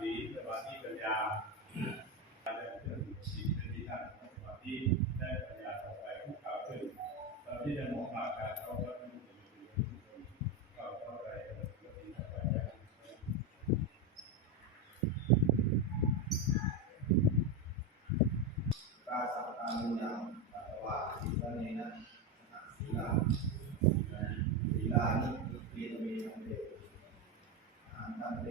ธิสมาธิปัญญาได้เพื่อสิ่งที่ท่านสมาธิได้ปัญญาต่อไปผู้ข่าวขึ้นเราที่จะมองหาการเขาก็ต้องเข้าเข้าใจเรื่องที่ต่อไปการสำคัญอย่างตัตวาสิ่งนี้นะสีลาสีลานี่คือเปลี่ยนเมธันเตอันตันเต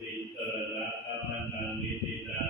ติตระธรรมนังนิติตัง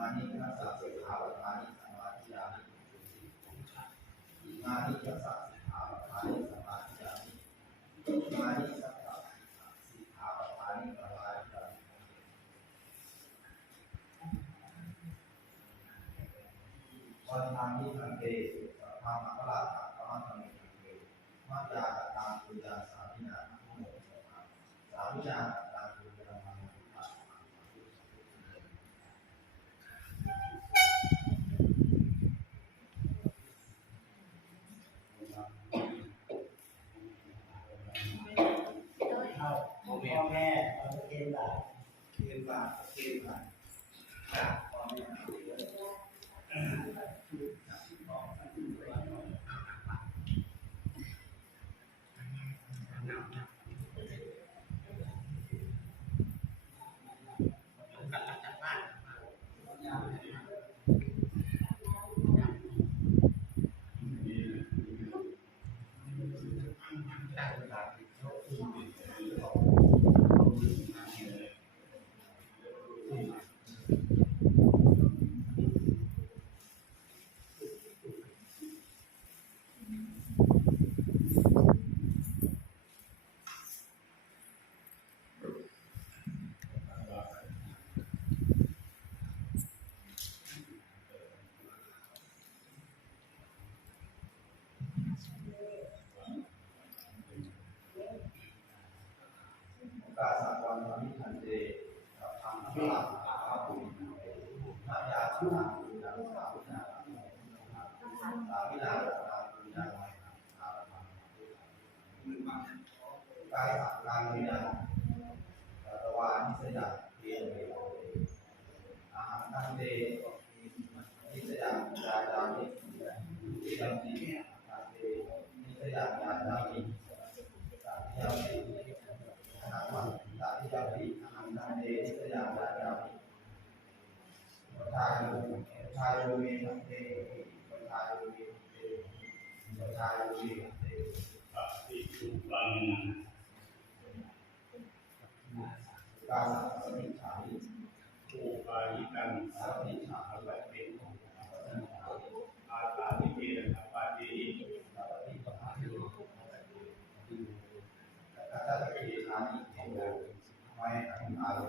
มานิทัสสะสิกขาปานิสมาธิยานิอิมานิทัสสะสิกขาปานิสมาธิยานิอิมานิทัสสะสิกขาปานิสมาธิยานิวันทางที่ทันเตสัพพะมะพะลาภะกะมะทังเตมัจจาตตังปุญญาสามินานุโมทนาสามินาตตังปุญญามังคุปะ เข้า พ่อแม่เราจะเกณฑ์บาทเกณฑ์บาทเกณฑ์บาทจากพ่อแม่มาเยอะกาสะวันธรรมิทันเตสัพพังพระลาภะอาปุญญาเตมัจจาทุหังปุญญาสาวินาสาวินาสาปุญญาไมหังอาภัง กายสักการวินาสัตวานิสยาเพียงเดียวอาหารทันเตนิสยาญาจามิที่ดำจิทันเตนิสยาญาจามิสาธิยามิ อาหารวันตาที่ยาวีอาหารทานเดนิสยามดายาวีปัทายโยปัทายโยเมทันเตปัทายโยเมทันเตปัทายโยเมทันเต ปฏิสุปัง กาสัสมิฉามิภูปายิกันสัสมิฉาอามิวัตเตสัสมิฉามิอาตาทิเตนะปาติสัพพิปะหามิกัตตะเกอานิเทโวไมหังอาโล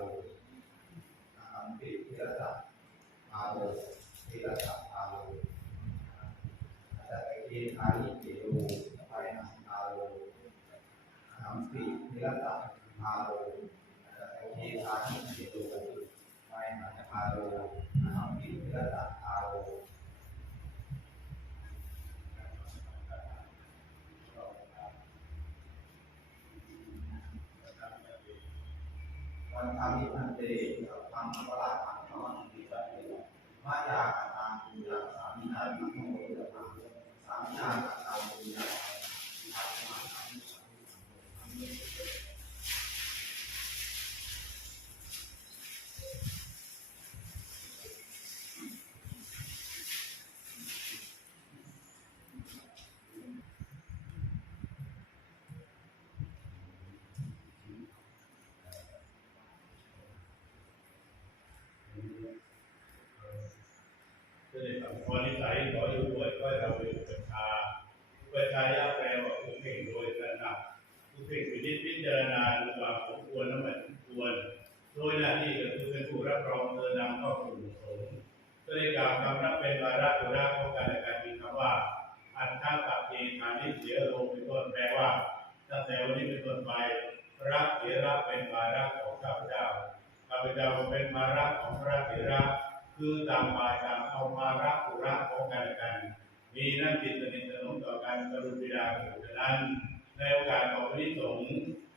อาหังปิพิรตะอาโลพิรตะอาโลแต่เกณฑ์อานิเกโลไปหังอาโลหังปีนิรตะอาโลแต่เกณฑ์อานิเกโลไปหังอาโลหังปีนิรตะอาโล วั ก็เลยทำพอนิสัยขออยู่ด้วยก็เราเป็นอุปชาอุปชายะแปลว่าผู้เพ่งโดยระหนักผู้เพ่งพินิจพิจารณาดูความสมควรและไม่สมควร โดยหน้าที่ก็คือเป็นผู้รับรองเธอนำเข้าสู่สงฆ์ก็เลยกล่าวคำนั้นเป็นวาระตุระของการในการมีคำว่า อัตถาตัเองทานิเสียโลเป็นต้นแปลว่าตั้งแต่วันนี้เป็นต้นไปพระเถระเป็นวาระของข้าพเจ้าข้าพเจ้าเป็นวาระของพระเถระ คือต่างฝ่ายต่างเอาภาระปุระของกันและกัน มีหน้าที่สนิทสนมต่อกันกรุณบิดากรุณานั้นในโอกาสของพระสงฆ์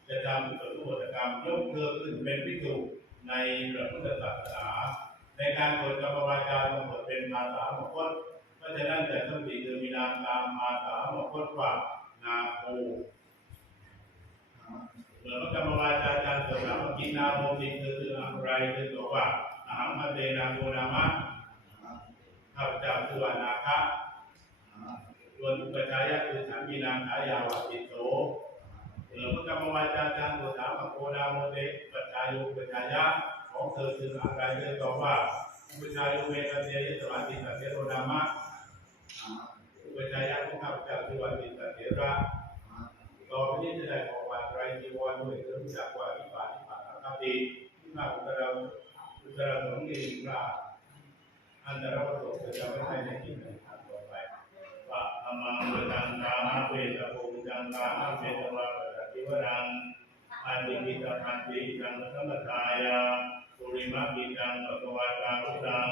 จะทำสุตกรรมยกเธอขึ้นเป็นพิจุในพระพุทธศาสนาในการบทกรรมวาจาต้องบทเป็นภาษามคตเพราะฉะนั้นแต่ต้องติคือมีนามตามภาษามคตว่านาโคเมื่อพระกรรมวาจาจารย์สวดมว่ากินนาโมจริงคือคืออะไรคือบอกว่า หัเดนะโกนามะขับจ้าคือวานาคะส่วนอุปชายะคือฉัมีนางขายาวาปิโตเออพระกรรมวาจาจางโจตัามโกนาโมเตปัจจายุปัจจายะของเธอคืออะไรเธอตอบว่าอุปชายุเมตเตยสวัสดิสัจเจโรนามะอุปชายะของขับจ้าคือวันติสัจเจระต่อไปนี้จะได้ของวันไรจีวรด้วยเธอรู้จักว่าอิปาอิปาคติที่มาของเรา อุตระสงฆ์ดีพระอันตรวัตถุจะไม่ใช่ในที่ไหนต่อไปว่าธรรมังจังกาเวทโภจังกาเวทวะปฏิวรังอันติกิตาพันติจังสัมปทายาปุริมากิจังปะวาตาอุตัง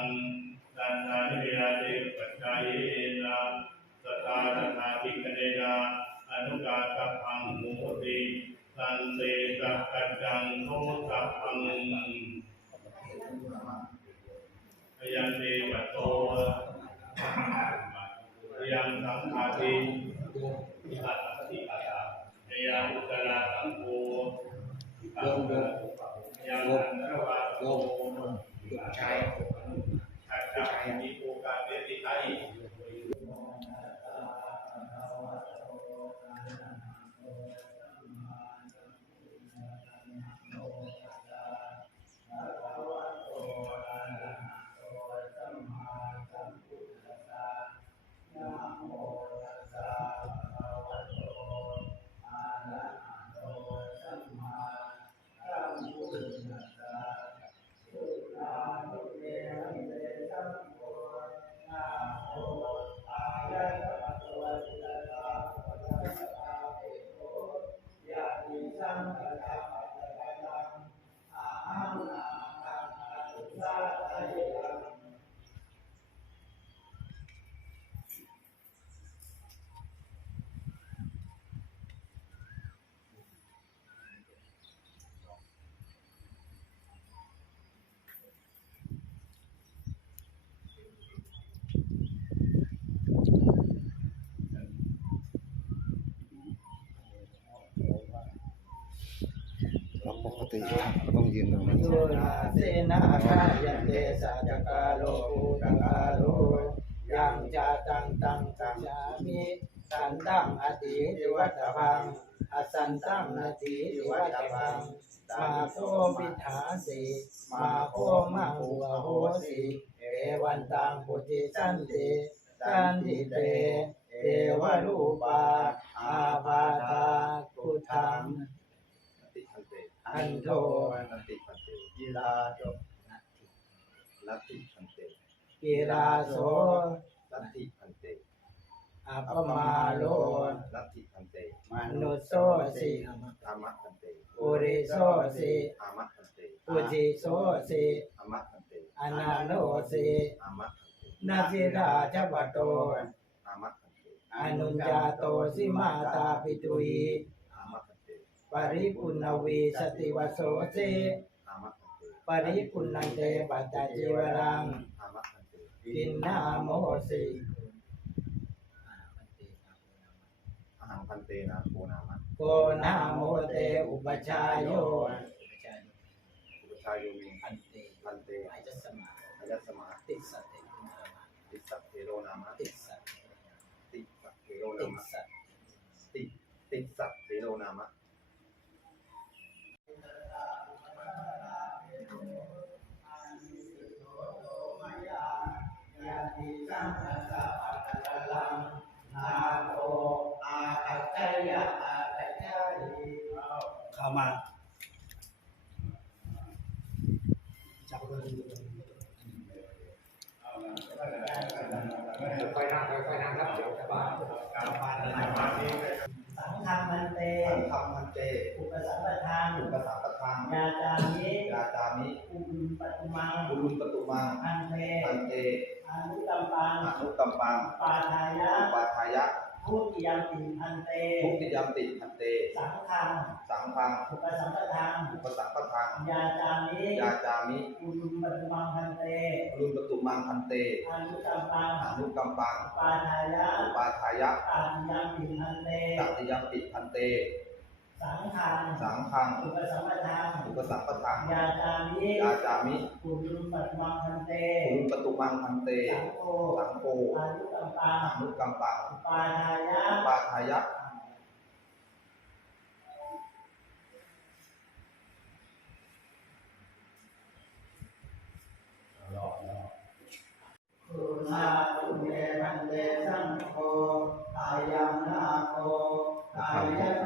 ดันนานิเวราเตปัจจายเอนะสตาตนาติกเนนะอนุกาตัพังโมติตันเตตักจังโทตัพัง ยันเตวะโตยังสังฆาติตัตติปัสสะพยัญอุตระสังโฆยมโยมยังระหว่างโยมลูกชาย เราปกติต้องยืนตรงนั้นโยนาเสนาคายันเตสัจกาโลภูตังกาโลยังจาตังตังกัจามิสันตังอติติวัตพังอสันตังนาติติวัตพังมาโคปิฐาสิมาโคมาหัวโหสิเอวันตังปุติสันติสันติเตเอวรูปาอาภาธาพุทธัง อันโทนันติพันเตกีฬาจบลัทธิพันเตกีฬาโสลัทธิพันเตอัปมาโลลัทธิพันเตมนุสโสสิธรรมะพันเตปุริโสสิอามะพันเตปุจิโสสิอามะพันเตอนาโนสิอามะพันเตนาสิราชปโตอามะพันเตอนุญจาโตสิมาตาปิตุยอามะพันเต ปริปุณวีสติวโสสิอามะพันเตปริปุณันเตปัจจจีวรังอามะพันเตกินนาโมสิอาหังพันเตนาโคนามะโกนาโมเตอุปชายโยอุปชายโยมิอันเตพันเตอาจสมาอายสมาติสัตเตกุณามาติสัพเทโรนามะติสัตติสัพเทโรตินามะสัตติติสัพเทโรนามะ เข้ามา ปังอนุกัมปังปาทายะอุปาทายะพุทธิยัมปิอันเตทุกติยมติพันเต สังฆังสังฆังอุปสัมปทานอุปสัมปทานยาจามิยาจามิอุปปัตตุมังอันเตบุรุษปตุมังพันเตอนุตัมปังอนุกัมปังปาทายะอุปาทายะปาทิยัมปิอันเตตัติยมติพันเต สังขังสังขังอุปสัมปทาอุปสัมปทาญาจามิญาจามิปุรุปตุมังคันเตปุรุปตุมังคันเต สังโฆสังโฆอานุกัมปังอานุกัมปังปาทายะปาทายะนาตุเมมันเตสังโฆอายัมนาโฆกาย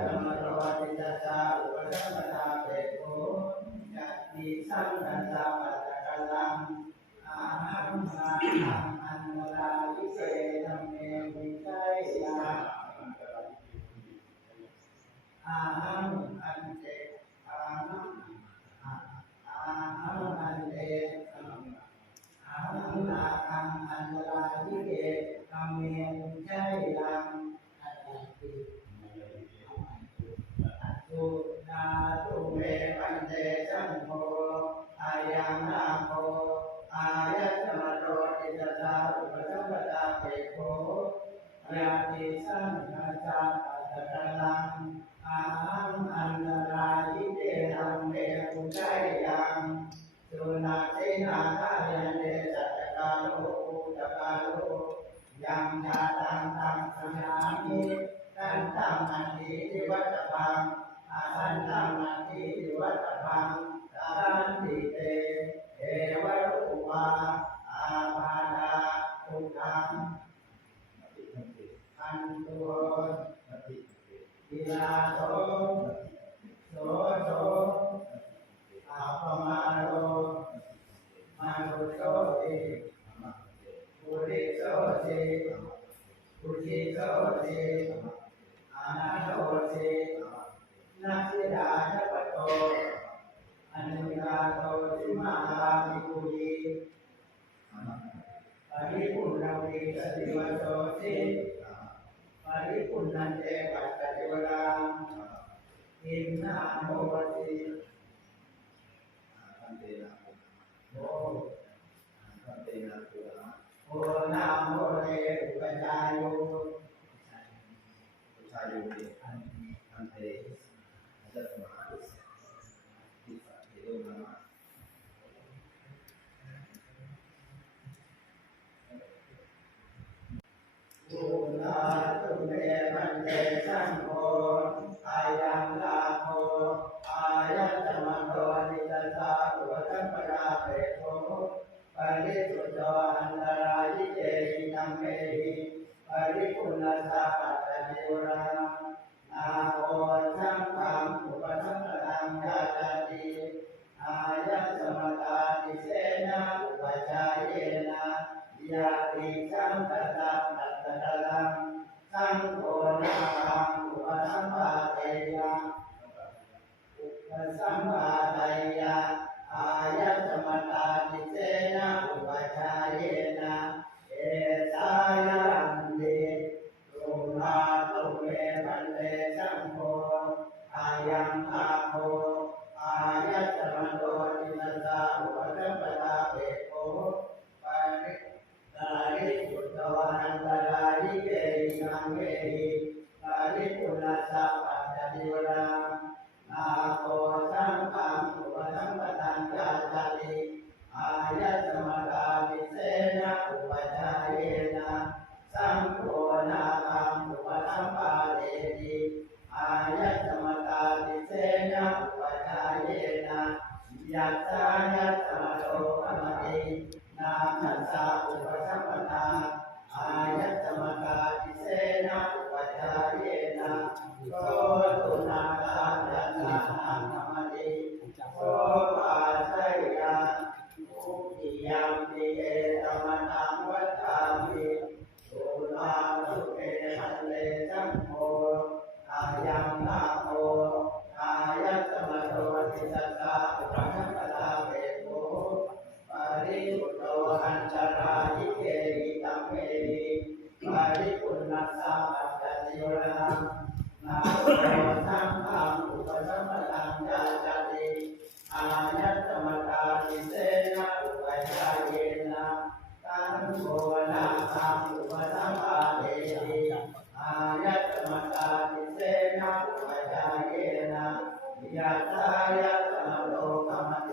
มานาอุทังอันตุวิลาโสโสโสอาปมาโลมาตุโสติปุริโสติปุริโสติ นันเอปัสสะเทวดาอินนาโนปฏิทันเตนะโอทันเตนะโอนาโมเรอุปจายุ ยะทายะตะโลกามะเต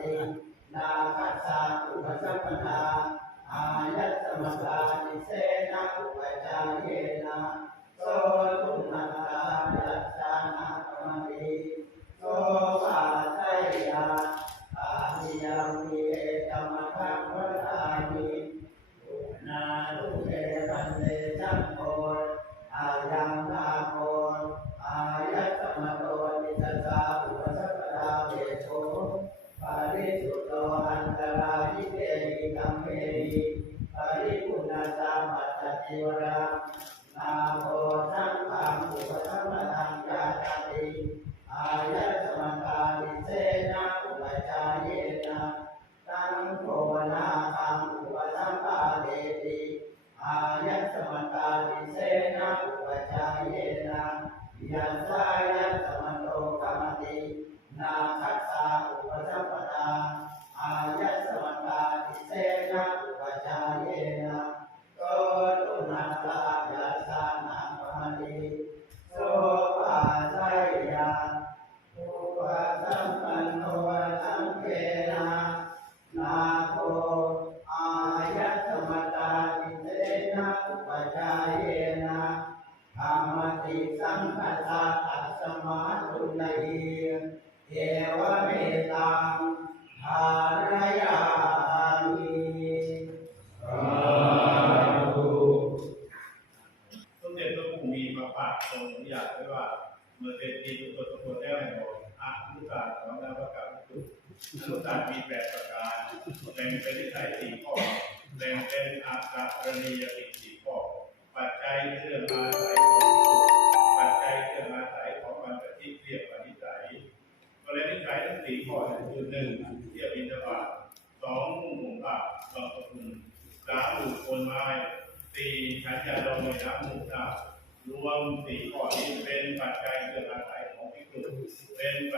and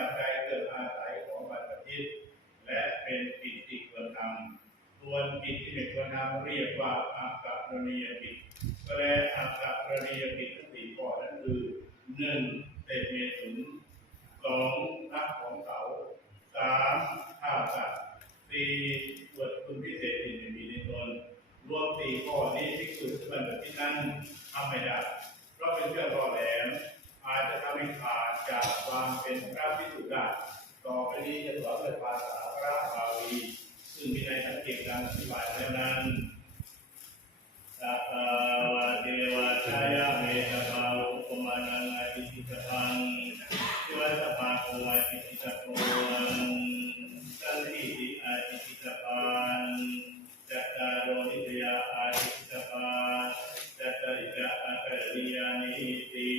ยานิหิติ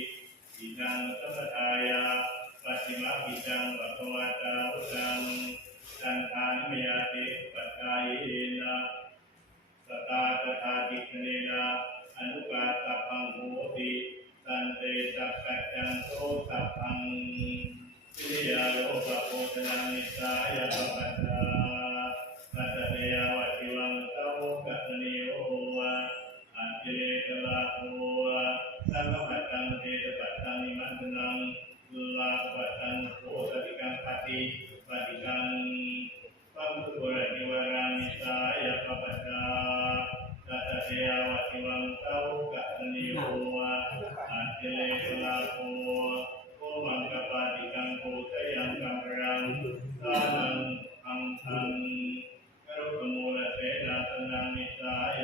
อิทังสัพทายาปัจฉิมาปิจังปัตวาจารุจังสันทานมยาติปัจจายเอนะสตาตถาจิตเนนะอนุกาตัพังโหติสันเตสักัจจังโตตัพังสิยาโลภโภชนานิสายาปัจจา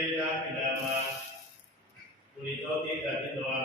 သေရာဣဒမပုရိသောတိတတိတော်